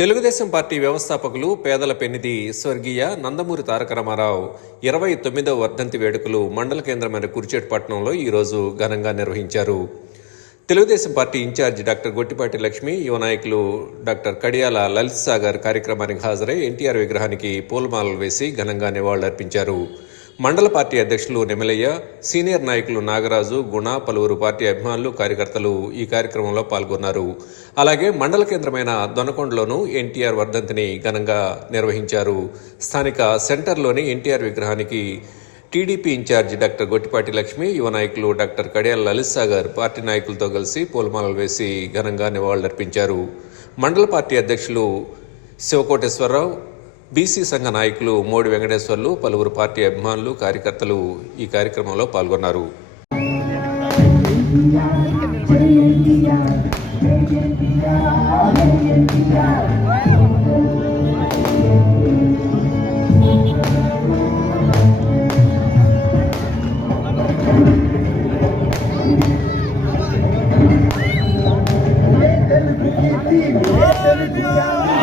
Telugu Desam party వ్యవస్థాపకులు పేదల పెన్నిధి స్వర్గీయ నందమూరి తారక రామారావు ఇరవై తొమ్మిదవ వర్ధంతి వేడుకలు మండల కేంద్రమైన కురిచేటిపట్నంలో ఈరోజు ఘనంగా నిర్వహించారు. Telugu Desam party incharge doctor Gottipati Lakshmi యువ నాయకులు డాక్టర్ కడియాల లలిత్ సాగర్ కార్యక్రమానికి హాజరై ఎన్టీఆర్ విగ్రహానికి పూలమాలలు వేసి ఘనంగా నివాళులర్పించారు. మండల పార్టీ అధ్యక్షులు నెమలయ్య సీనియర్ నాయకులు నాగరాజు గుణ పలువురు పార్టీ అభిమానులు కార్యకర్తలు ఈ కార్యక్రమంలో పాల్గొన్నారు. అలాగే మండల కేంద్రమైన దొనకొండలోనూ ఎన్టీఆర్ వర్ధంతిని ఘనంగా నిర్వహించారు. స్థానిక సెంటర్లోని ఎన్టీఆర్ విగ్రహానికి TDP incharge doctor Gottipati Lakshmi యువ నాయకులు డాక్టర్ కడియాల లలిత్ సాగర్ పార్టీ నాయకులతో కలిసి పూలమాలలు వేసి ఘనంగా నివాళులర్పించారు. మండల పార్టీ అధ్యక్షులు శివకోటేశ్వరరావు బీసీ సంఘ నాయకులు మోడి వెంకటేశ్వర్లు పలువురు పార్టీ అభిమానులు కార్యకర్తలు ఈ కార్యక్రమంలో పాల్గొన్నారు Yeah!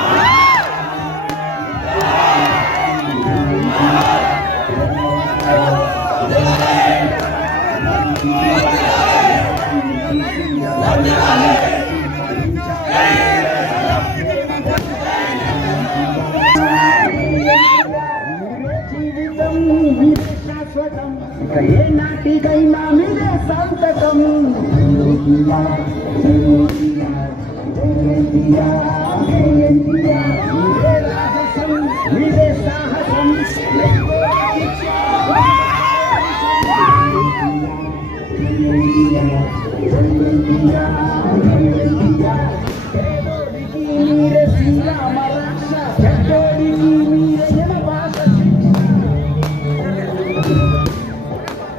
ఏ నాటికైనా మీరే సంతకం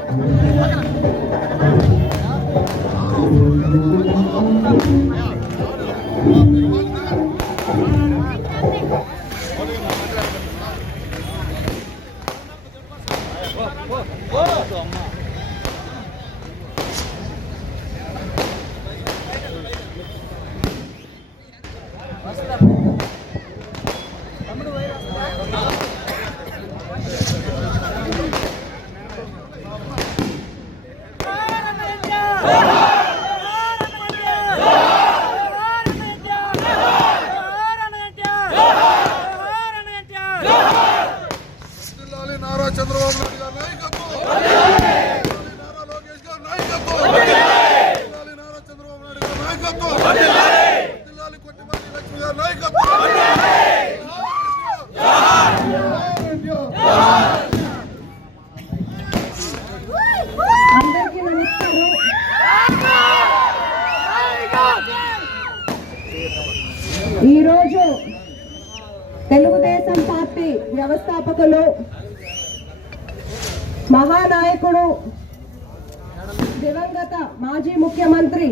జిల్లాలి నారా చంద్రబాబు నాయుడు గారి నాయకత్వం. జిల్లాలి నారా లోకేష్ గారి నాయకత్వం. నారా చంద్రబాబు నాయుడు గారి నాయకత్వం. జిల్లాలి కొట్టిపాటి లక్ష్మి గారి నాయకత్వం. అందరికీ నమస్కారం ఈరోజు తెలుగుదేశం పార్టీ వ్యవస్థాపకులు మహానాయకుడు దివంగత మాజీ ముఖ్యమంత్రి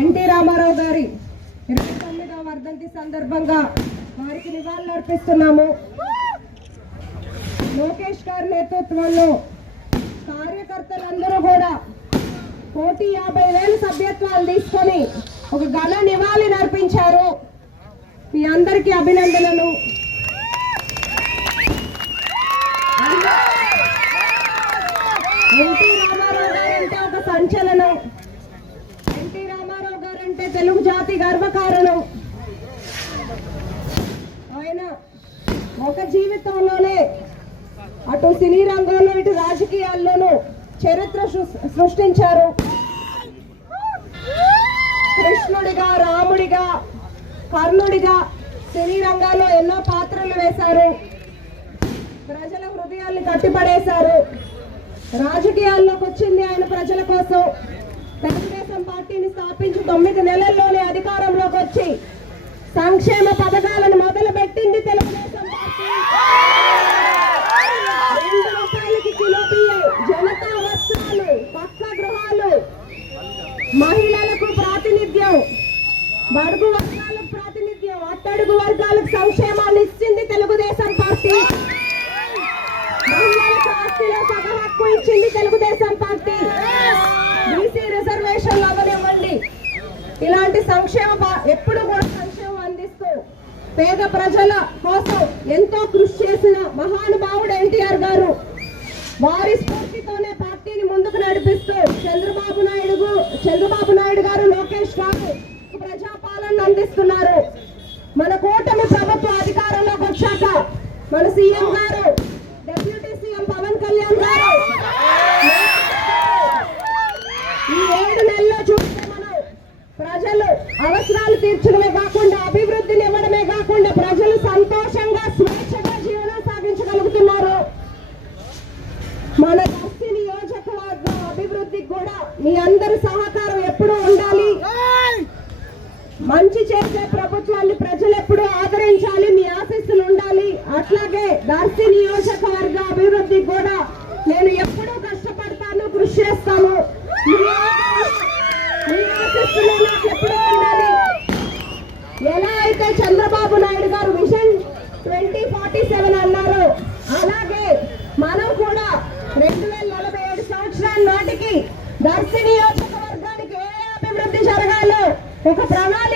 ఎన్టీ రామారావు గారి ఇరవై తొమ్మిదవ వర్ధంతి సందర్భంగా వారికి నివాళులర్పిస్తున్నాము. లోకేష్ గారి నేతృత్వంలో కార్యకర్తలందరూ కూడా కోటి యాభై వేలు సభ్యత్వాలు తీసుకొని ఒక ఘన నివాళి నర్పించారు మీ అందరికీ అభినందనలు ఎన్టీ రామారావు గారంటే ఒక సంచలనం. ఎన్టీ రామారావు గారంటే తెలుగు జాతి గర్వకారణం. ఆయన ఒక జీవితంలోనే అటు సినీ రంగంలో ఇటు రాజకీయాల్లోనూ చరిత్ర సృష్టించారు. కృష్ణుడిగా రాముడిగా కర్ణుడిగా సినీ రంగాల్లో ఎన్నో పాత్రలు వేశారు. ప్రజల హృదయాల్ని కట్టిపడేశారు. రాజకీయాల్లోకి వచ్చింది ఆయన ప్రజల కోసం. తెలుగుదేశం పార్టీని స్థాపించి తొమ్మిది నెలల్లోనే అధికారంలోకి వచ్చి సంక్షేమ పథకాలను మొదలుపెట్టింది తెలుగుదేశం పార్టీ. రెండు రూపాయలకి కిలో బియ్యం జనతా వస్త్రాలు పక్క గృహాలు మహిళలకు ప్రాతినిధ్యం బడుగు ఇలాంటి సంక్షేమ ఎప్పుడు కూడా సంక్షేమం అందిస్తూ పేద ప్రజల కోసం ఎంతో కృషి చేసిన మహానుభావుడు ఎన్టీఆర్ గారు వారి స్ఫూర్తితోనే పార్టీని ముందుకు నడిపిస్తూ చంద్రబాబు నాయుడు చంద్రబాబు నాయుడు గారు లోకేష్ గారు ప్రజాపాలన అందిస్తున్నారు. మన కూటమి ప్రభుత్వ అధికారంలోకి వచ్చాక మన సీఎం గారు డిప్యూటీ సీఎం పవన్ కళ్యాణ్ గారు ఈ ఏడు నెలలో అవసరాలు తీర్చడమే కాకుండా అభివృద్ధిని ఇవ్వడమే కాకుండా ప్రజలు సంతోషంగా స్వేచ్ఛగా జీవనం సాగించగలుగుతున్నారు. మన దర్శి నియోజకవర్గం అభివృద్ధికి కూడా మీ అందరి సహకారం ఎప్పుడూ ఉండాలి. మంచి చేసే ప్రభుత్వాన్ని ప్రజలు ఎప్పుడూ ఆదరించాలి మీ ఆశీస్సులు ఉండాలి. అట్లాగే దర్శి నియోజకవర్గ అభివృద్ధికి కూడా నేను ఎప్పుడూ కష్టపడతాను కృషి చేస్తాను. ఎలా అయితే చంద్రబాబు నాయుడు గారు విజన్ ట్వంటీ ఫార్టీ సెవెన్ అన్నారు అలాగే మనం కూడా రెండు వేల నలభై ఏడు సంవత్సరాల నాటికి దర్శి నియోజకవర్గానికి ఏ అభివృద్ధి జరగాలో ఒక ప్రణాళిక